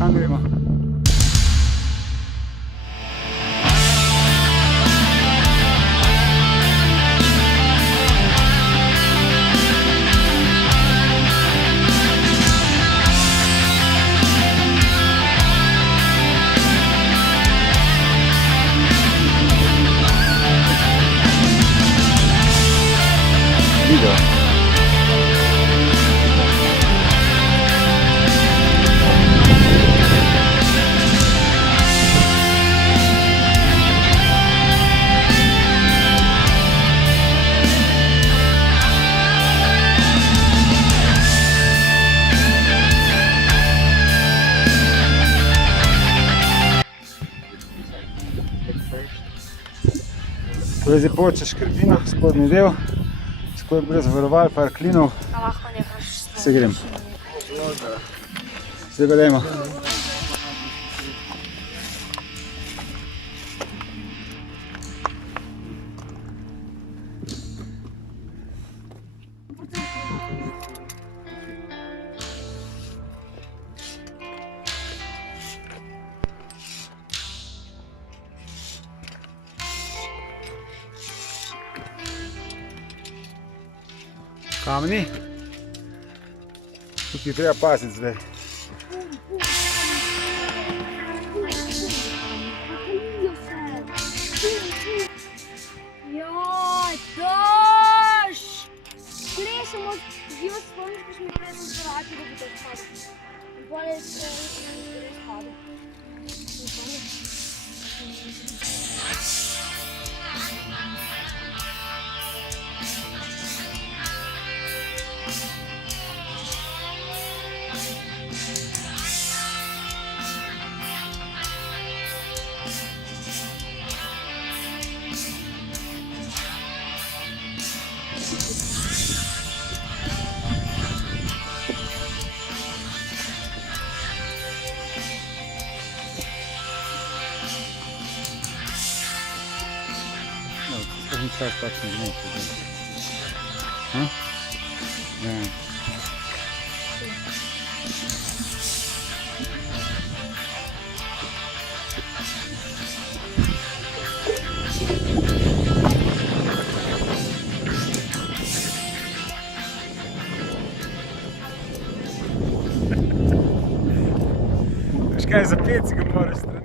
Kam gremo? Video. Zdaj počeš Škrbino, spodnji del, skupaj brez varoval, par klinov, se grem. Zdaj pa dajmo. Kamni. Tukaj treba paziti zdaj. Joj, daš! Plešemo, živo spomniš, ko smo mi prej zvrati, da bi to spadil. In bolje je spadil. No, tak pač ne znamo. Ne. Veš kaj, za 5 si ga moraš strati.